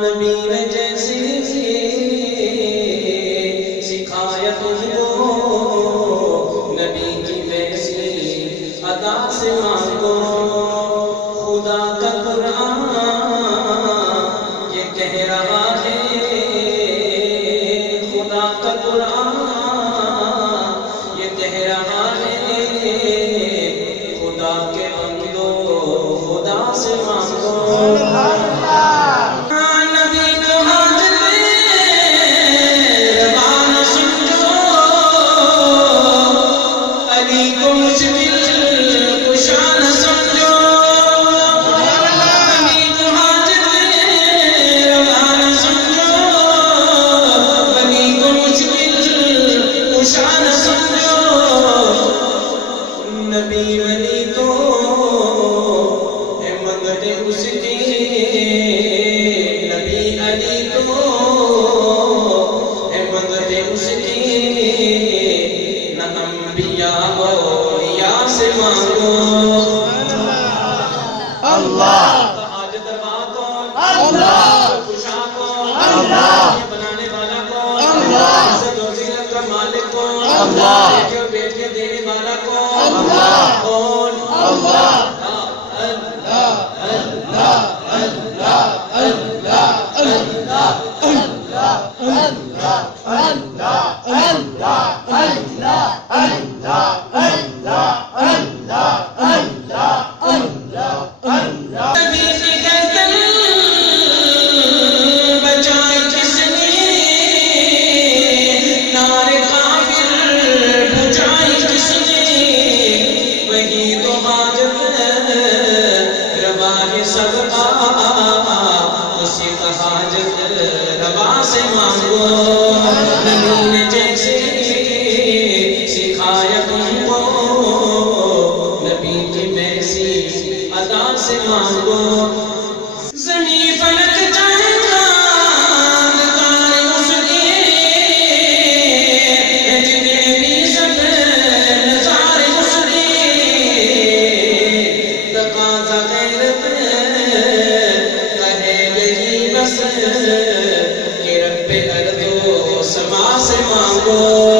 نبی نے جیسے سکھایا تم کو، نبی کی ویسی ادا سے مانگو۔ خدا کا قرآن یہ کہہ رہا ہے، خدا کا قرآن یہ کہہ رہا ہے، خدا کے بندو خدا سے مانگو۔ نبی کو حاضر روا نہ سمجھو، علی کو مشکل کشا نہ سمجھو۔ نبی کو حاضر روا نہ سمجھو، علی کو مشکل کشا نہ سمجھو۔ نبی ولی تو ہے منگتے اس کی، نبی علی تو ہے منگتے اس کی، نہ انبیاء اولیاء سے مانگو۔ اللہ حاجت روا کون؟ اللہ کشا کون؟ اللہ بنانے والا کون؟ اللہ عزت و ذلت کا مالک کون؟ اللہ بیٹے اور بیٹیاں دینے والا کون؟ اللہ کون؟ اللہ نبی کی گردن بچائی کس نے، نار کافر بجھائی کس نے، وہی تو حاجت روا ہے سب کا، اسی کا حاجت روا سے مانگو۔ نبی نے جیسے سکھایا تم کو، نبی کی ویسی ادا سے مانگو۔ زمین فلک چاند تارے اس کے، جتنے بھی سب نظارے اس کے، تقاضا غیرت کہے یہی بس کہ رب ارض و سما سے مانگو۔